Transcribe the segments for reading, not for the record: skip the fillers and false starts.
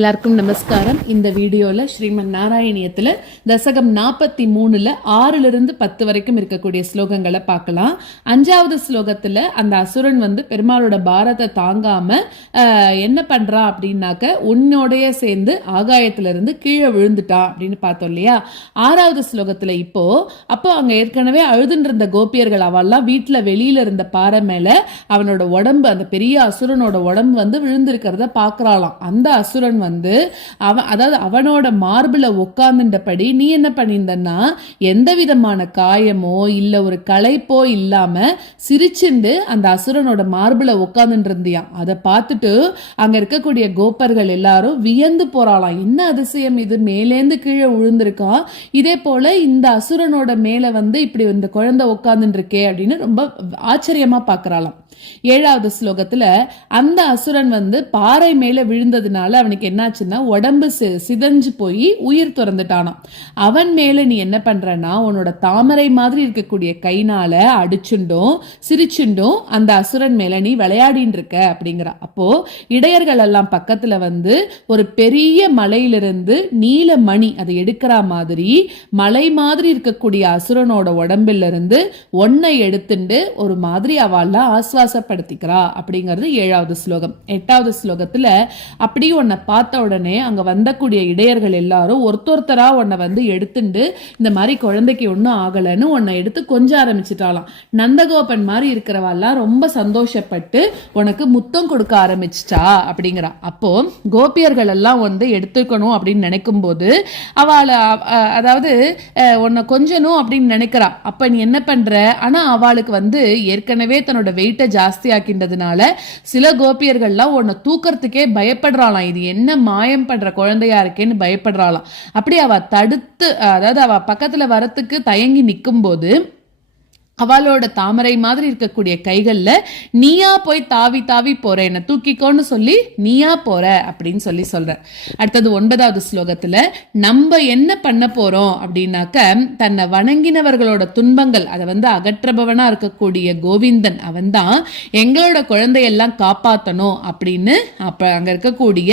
எல்லாருக்கும் நமஸ்காரம். இந்த வீடியோல ஸ்ரீமன் நாராயணியத்துல தசகம் 43ல 6லிருந்து 10 வரைக்கும் இருக்கக்கூடிய ஸ்லோகங்களை பார்க்கலாம். 5வது ஸ்லோகத்துல அந்த அசுரன் பெருமாளோட பாரத்தை தாங்காம என்ன பண்றான் அப்படின்னாக்க உன்னோடைய சேர்ந்து ஆகாயத்துல இருந்து கீழே விழுந்துட்டான் அப்படின்னு பார்த்தோம் இல்லையா. 6வது ஸ்லோகத்துல அப்போ அங்க ஏற்கனவே அழுதுன்ற கோபியர்கள் அவெல்லாம் வீட்டுல வெளியில இருந்த பாறை மேல அவனோட உடம்பு, அந்த பெரிய அசுரனோட உடம்பு விழுந்திருக்கிறத பாக்குறாளாம். அந்த அசுரன் அதாவது அவனோட மார்பில உட்கார்ந்துட்டபடி நீ என்ன பண்ணியிருந்தன்னா எந்த விதமான காயமோ இல்ல ஒரு களைப்போ இல்லாம சிரிச்சுண்டு அந்த அசுரனோட மார்பில உட்கார்ந்துட்டு இருந்தியா. அதை பார்த்துட்டு அங்க இருக்கக்கூடிய கோப்பர்கள் எல்லாரும் வியந்து போறாளாம். என்ன அதிசயம் இது, மேலேந்து கீழே விழுந்திருக்கா, இதே போல இந்த அசுரனோட மேல இப்படி இந்த குழந்தை உட்கார்ந்துட்டு இருக்கே அப்படின்னு ரொம்ப ஆச்சரியமா பாக்குறாளாம். 7வது ஸ்லோகத்துல அந்த அசுரன் பாறை மேல விழுந்ததுனால அவனுக்கு என்னாச்சுன்னா உடம்பு சிதஞ்சு போய் உயிர் துறந்துட்டானாம். அவன் மேல நீ என்ன பண்றன்னா உன்னோட தாமரை மாதிரி இருக்கக்கூடிய கைனால அடிச்சுண்டும் சிரிச்சுண்டும் அந்த அசுரன் மேல நீ விளையாடின்னு இருக்க அப்படிங்கிறா. அப்போ இடையர்கள் எல்லாம் பக்கத்துல ஒரு பெரிய மலையிலிருந்து நீல மணி அதை எடுக்கிற மாதிரி மலை மாதிரி இருக்கக்கூடிய அசுரனோட உடம்பில இருந்து ஒன்னை எடுத்துட்டு ஒரு மாதிரி அவள ஆஸ்வாசப்படுத்திக்கிறா அப்படிங்கிறது 7வது ஸ்லோகம். 8வது ஸ்லோகத்துல அப்படியே உன்னை பார்த்த உடனே அங்க வந்தக்கூடிய இடையர்கள் எல்லாரும் ஒருத்தரா உன்னை எடுத்துட்டு இந்த மாதிரி குழந்தைக்கு ஒன்னும் ஆகலன்னு உன்னை எடுத்து கொஞ்ச ஆரம்பிச்சுட்டாலாம். நந்தகோபன் மாதிரி இருக்கிறவெல்லாம் ரொம்ப சந்தோஷப்பட்டு உனக்கு முத்தம் கொடுக்க ஆரம்பிச்சிட்டா அப்படிங்கிறா. அப்போ கோபியர்கள் எல்லாம் எடுத்துக்கணும் அப்படின்னு நினைக்கும் போது அவளை அதாவது உன்னை கொஞ்சணும் அப்படின்னு நினைக்கிறா. அப்ப நீ என்ன பண்ற, ஆனா அவளுக்கு ஏற்கனவே தன்னோட வெயிட்டை ஜாஸ்தி ஆக்கின்றதுனால சில கோபியர்கள்லாம் உன்னை தூக்கறதுக்கே பயப்படுறாளாம். இது என்ன மாயம் பண்ற குழந்தையா இருக்கேன்னு பயப்படுறாளாம். அப்படி அவ தடுத்து, அதாவது அவ பக்கத்துல வரத்துக்கு தயங்கி நிற்கும் போது அவளோட தாமரை மாதிரி இருக்கக்கூடிய கைகள்ல நீயா போய் தாவி தாவி போற, என்ன தூக்கிக்கோன்னு சொல்லி நீயா போற அப்படின்னு சொல்ற. அடுத்தது 9வது ஸ்லோகத்துல நம்ம என்ன பண்ண போறோம் அப்படின்னாக்க தன்னை வணங்கினவர்களோட துன்பங்கள் அதை அகற்றபவனா இருக்கக்கூடிய கோவிந்தன் அவன் தான் எங்களோட குழந்தையெல்லாம் காப்பாத்தணும் அப்படின்னு அப்ப அங்க இருக்கக்கூடிய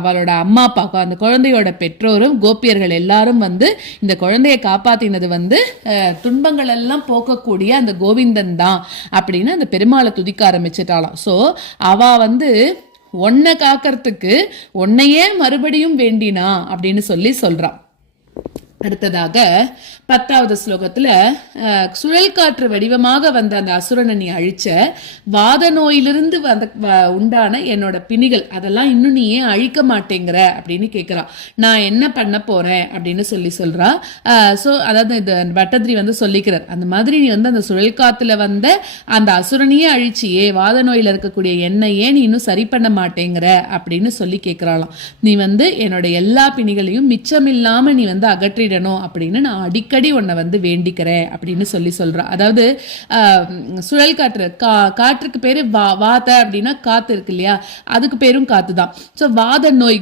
அவளோட அம்மா அப்பா அந்த குழந்தையோட பெற்றோரும் கோபியர்கள் எல்லாரும் இந்த குழந்தைய காப்பாத்தினது துன்பங்கள் எல்லாம் போக்கக்கூடிய அந்த கோவிந்தன் தான் அப்படின்னு அந்த பெருமாளை துதிக்க ஆரம்பிச்சிட்டாலாம். சோ அவ ஒன்னை காக்கிறதுக்கு உன்னையே மறுபடியும் வேண்டினா அப்படின்னு சொல்றா. அடுத்ததாக 10வது ஸ்லோகத்துல சுழல் காற்று வடிவமாக வந்த அந்த அசுரனை நீ அழிச்ச, வாத நோயிலிருந்து உண்டான என்னோட பிணிகள் அதெல்லாம் இன்னும் நீ ஏன் அழிக்க மாட்டேங்கிற அப்படின்னு கேட்கிறா. நான் என்ன பண்ண போறேன் அப்படின்னு சொல்றா. சோ அதாவது இந்த பட்டதிரி சொல்லிக்கிறார், அந்த மாதிரி நீ அந்த சுழல் காத்துல அந்த அசுரனையே அழிச்சியே, வாத நோயில இருக்கக்கூடிய என்னையே நீ இன்னும் சரி பண்ண மாட்டேங்கிற அப்படின்னு சொல்லி கேட்கிறாளாம். நீ என்னோட எல்லா பிணிகளையும் மிச்சமில்லாம நீ அகற்றி அப்படின்னு நான் அடிக்கடி உன்னை வேண்டிக்கிறேன் அப்படின்னு சொல்றா. அதாவது சுழல் காற்று, காற்றுக்கு பேரு வாத அப்படின்னா காத்து இருக்கு இல்லையா, அதுக்கு பேரும் காத்து தான். சோ வாத நோய்,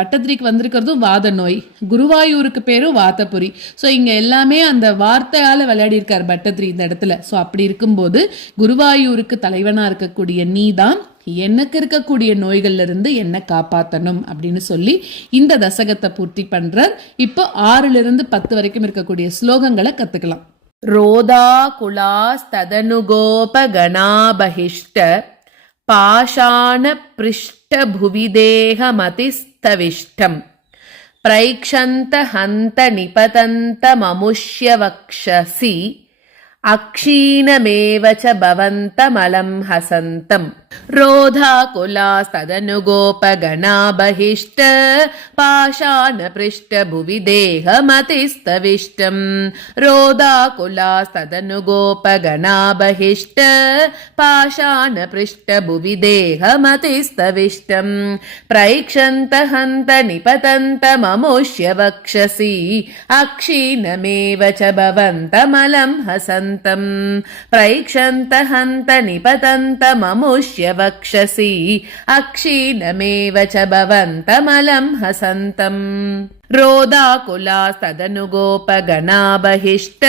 பட்டத்திரிக்கு வந்திருக்கிறதும் வாத நோய், குருவாயூருக்கு பேரும் வாத்தபுரி. சோ இங்க எல்லாமே அந்த வார்த்தையால விளையாடி இருக்கார் பட்டத்திரி இந்த இடத்துல. சோ அப்படி இருக்கும்போது குருவாயூருக்கு தலைவனா இருக்கக்கூடிய நீதான் எனக்கு இருக்கக்கூடிய நோய்கள்ல இருந்து என்ன காப்பாத்தணும் அப்படின்னு சொல்லி இந்த தசகத்தை பூர்த்தி பண்றார். இப்போ 6லிருந்து 10 வரைக்கும் இருக்கக்கூடிய ஸ்லோகங்களை கத்துக்கலாம். ரோதா குலாஸ் ததனுகோப கணாபஹிஷ்ட பாஷாண பிருஷ்ட புவிதேக மதிஸ்தவிஷ்டம் பிரைக்ஷந்த ஹந்த நிபதந்த மமுஷ்ய வக்ஷசி அக்ஷீணமேவச பவந்தமலம் ஹசந்தம். रोधाकुलास्तदनुगोपगणाबहिष्ट पाषाणपृष्ठभुवि देहमतिस्तविष्टम् रोधाकुलास्तदनुगोपगणाबहिष्ट पाषाणपृष्ठभुवि देहमतिस्तविष्टम् प्रैक्षन्त हन्त निपतन्त ममुष्य वक्षसि अक्षीणमेव च भवन्तमलं हसन्तम् प्रैक्षन्त हन्त निपतन्त ममुष्य वक्षसि अक्षीणमेव च भवन्तमलं हसन्तम्. रोदाकुलास्तदनुगोपगणा बहिष्ट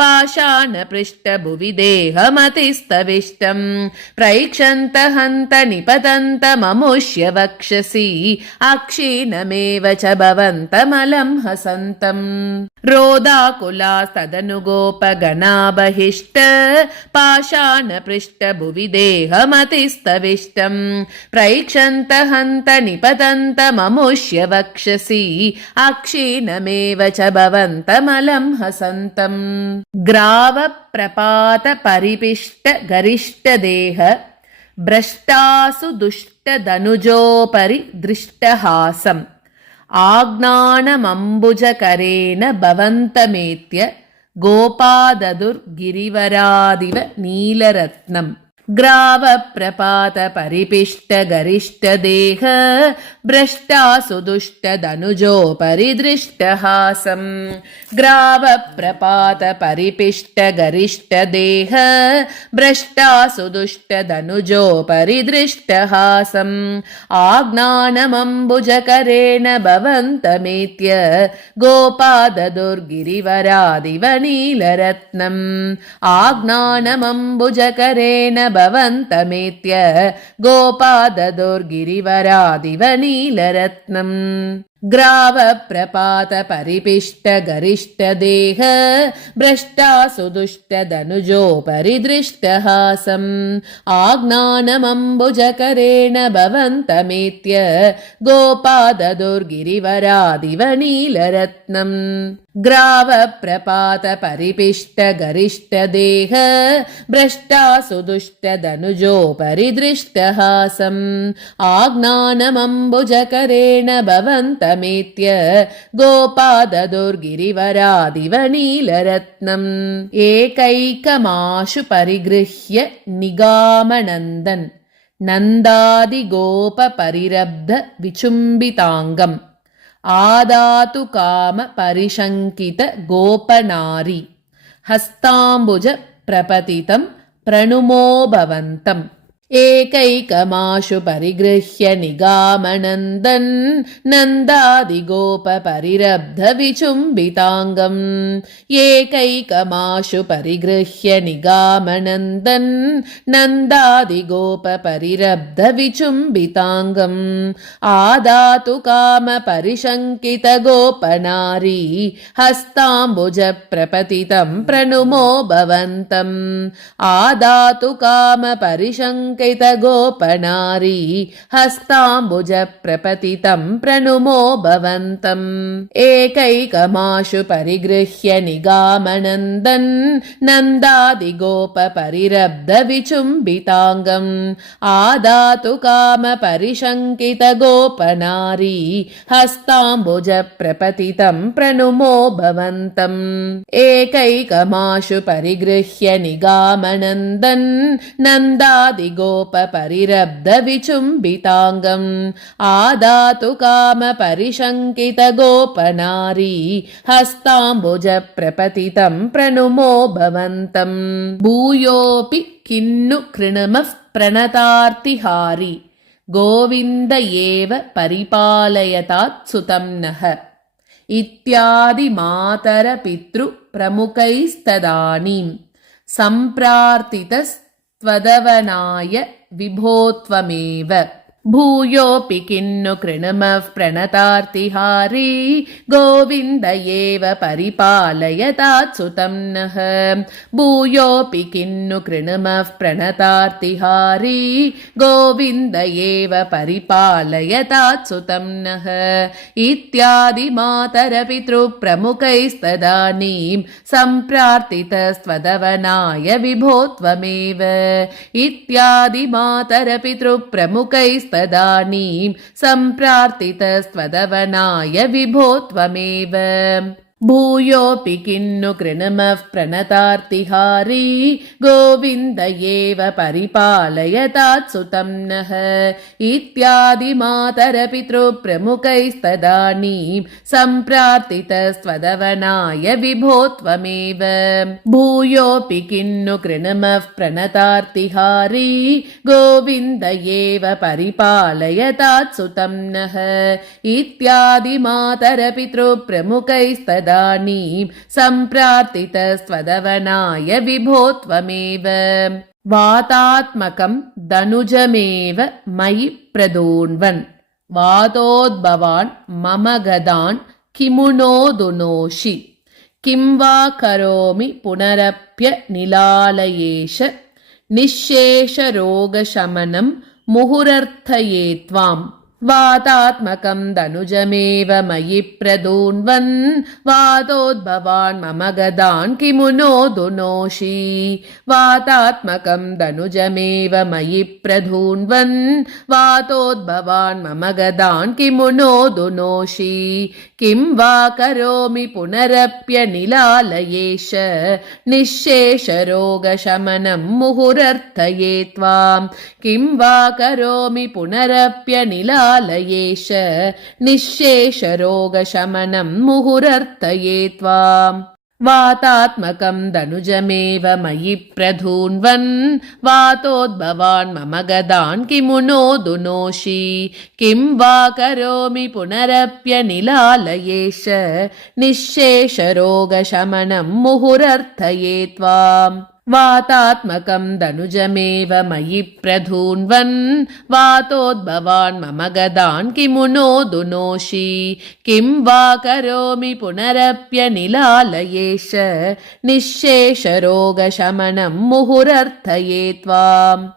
पाषाणपृष्ठभुवि देहमतिस्तविष्टम् प्रैक्षन्त हन्त निपतन्तममुष्य वक्षसि अक्षीणमेव च भवन्तमलं हसन्तम् रोदाकुलास्तदनुगोपगणा बहिष्ट पाषाणपृष्ठभुवि देहमतिस्तविष्टम् प्रैक्षन्त हन्त निपतन्तममुष्य वक्षसि अक्षीणमेव च भवन्तमलं हसन्तम् ग्रावप्रपातपरिपिष्ट गरिष्ठदेह भ्रष्टासु दुष्टधनुजोपरि दृष्टहासम् आज्ञानमम्बुजकरेण भवन्तमेत्य गोपाददुर्गिरिवरादिव नीलरत्नम् ग्रावप्रपातपरिपिष्टगरिष्ठदेह भ्रष्टासु दुष्टधनुजोपरि दृष्टहासम् ग्रावप्रपातपरिपिष्टगरिष्ठदेह भ्रष्टासु दुष्टधनुजोपरि दृष्टहासम् आज्ञानमम्बुजकरेण भवन्तमेत्य गोपाददुर्गिरिवरादिव नीलरत्नम् आज्ञानमम्बुजकरेण भवन्तमेत्य गोपाददुर्गिरिवरादिव नीलरत्नम् ग्रावप्रपातपरिपिष्टगरिष्ठदेह भ्रष्टासु दुष्टधनुजोपरि दृष्टहासम् आज्ञानमम्बुजकरेण भवन्तमेत्य गोपाददुर्गिरिवरादिव नीलरत्नम् ग्रावप्रपातपरिपिष्टगरिष्ठदेह भ्रष्टासु दुष्टधनुजोपरि दृष्टहासम् आज्ञानमम्बुजकरेण भवन्तमेत्य गोपाददुर्गिरिवरादिव नीलरत्नम् एकैकमाशु परिगृह्य निगामनन्दन् नन्दादिगोपपरिरब्ध विचुम्बिताङ्गम् आदातु काम परिशङ्कित गोपनारी हस्ताम्बुज प्रपतितं प्रणुमो भवन्तम् एकैकमाशु परिगृह्य निगामनन्दन् नन्दादिगोपपरिरब्ध विचुम्बिताङ्गम् एकैकमाशु परिगृह्य निगामनन्दन् नन्दादिगोपपरिरब्ध विचुम्बिताङ्गम् आदातु काम परिशङ्कित गोपनारी हस्ताम्बुज प्रपतितं प्रणुमो भवन्तम् आदातु काम परिशङ्कित गोपनारी हस्ताम्बुज प्रपतितं प्रणुमो भवन्तम् एकैकमाशु परिगृह्य निगामनन्दन् नन्दादिगोपपरिरब्ध विचुम्बिताङ्गम् आदातु काम परिशङ्कित गोपनारी हस्ताम्बुज प्रपतितं प्रणुमो भवन्तम् एकैकमाशु परिगृह्य निगामनन्दन् नन्दादिगोपपरिरब्ध विचुम्बिताङ्गम् आदातु काम परिशङ्कित गोपनारी हस्ताम्बुज प्रपतितं प्रणुमो भवन्तम् भूयोऽपि किन्नु कृणमः प्रणतार्तिहारी गोविन्द एव परिपालयतात् सुतं नः इत्यादि मातरपितृप्रमुखैस्तदानीं सम्प्रार्थितस्त्वदवनाय विभो त्वमेव भूयोऽपि किन्नु कृणमः प्रणतार्तिहारी गोविन्द एव परिपालयतात् सुतं नः भूयोऽपि किन्नु कृणमः प्रणतार्तिहारी गोविन्द एव परिपालयतात् सुतं नः इत्यादि मातरपितृप्रमुखैस्तदानीं सम्प्रार्थितस्त्वदवनाय विभो त्वमेव इत्यादि मातरपितृप्रमुखैस्तदानीं सम्प्रार्थितस्त्वदवनाय विभो त्वमेव भूयोऽपि किन्नु कृणमः प्रणतार्तिहारी गोविन्द एव परिपालयतात्सुतं नः इत्यादि मातरपितृप्रमुखैस्तदानीं सम्प्रार्थितस्त्वदवनाय विभो त्वमेव भूयोऽपि किन्नु कृणमः प्रणतार्तिहारी गोविन्द एव परिपालयतात्सुतं नः इत्यादि मातरपितृप्रमुखैस्तदानीं सम्प्रार्थितस्त्वदवनाय विभो त्वमेव वातात्मकं दनुजमेव मयि प्रदून्वन् वातोद्भवान् मम गदान् किमु नोदुनोषि किं वा करोमि पुनरप्यनिलालयेश निःशेषरोगशमनं मुहुरर्थये त्वाम् वातात्मकं दनुजमेव मयि प्रदून्वन् वातोद्भवान् मम गदान् किमु नोदुनोषि वातात्मकं दनुजमेव मयि प्रदून्वन् वातोद्भवान् मम गदान् किमु नोदुनोषि किं वा करोमि पुनरप्यनिलालयेश निःशेषरोगशमनं मुहुरर्थये त्वाम् किं वा करोमि पुनरप्यनिलालयेश निःशेषरोगशमनं मुहुरर्थये त्वाम् वातात्मकं दनुजमेव मयि प्रधून्वन् वातोद्भवान् मम गदान् किमु नोदुनोषि किं वा करोमि पुनरप्यनिलालयेश निःशेषरोगशमनं मुहुरर्थये त्वाम् वातात्मकं दनुजमेव मयि प्रधून्वन् वातोद्भवान् मम गदान् किमु नोदुनोषि किं वा करोमि पुनरप्यनिलालयेश निःशेषरोगशमनं मुहुरर्थये त्वाम्